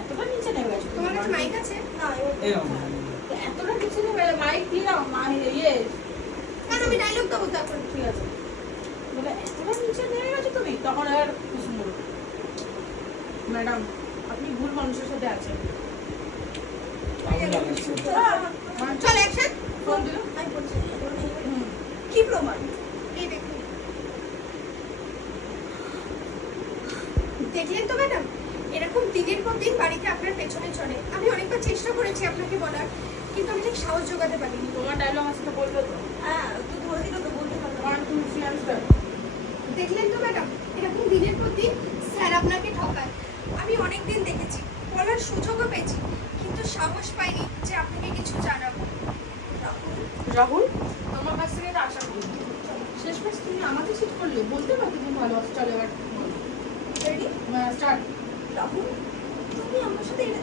এতটা নিচে নেমে গেছো তোমার কাছে মাইক আছে? না এতটা নিচে নেমে গেলে মাইক দিয়ে দাও ইয়ে কেন আমি ডায়লগ দেবো তখন? ঠিক আছে বলে এতটা নিচে নেমে গেছো তুমি তখন আর কিছু বলো ম্যাডাম আপনি ভুল মানুষের সাথে আছেন চল অ্যাকশন। ফোন দিল আমি বলছি কি প্রমাণ? এই দেখুন, দেখলেন তো ম্যাডাম, এরকম দিনের পর দিন বাড়িতে আপনার পেছনে চলে। আমি অনেকবার চেষ্টা করেছি আপনাকে বলার, কিন্তু আমি ঠিক সাহস জোগাতে পারিনি। তোমার ডায়লগ আমার সাথে বলবে তো হ্যাঁ তুই বললি তো বলতে পারবো। 1 2 3 আনসার দেখলেন তো ম্যাডাম, এরকম দিনের পর দিন স্যার আপনাকে ঠকায়। আমি অনেক দিন দেখেছি, বলার সুযোগও পেয়েছি, কিন্তু সাহস পাইনি যে আপনাকে কিছু জানাবো। রাহুল তোমার কাছ থেকে এটা আশা করি শেষমেশ তুমি আমাকে চিট করলে বলতে পারতে তুমি ভালো আছো চলো এবার রেডি স্টার্ট রাহুল তুমি আমার সাথে এটা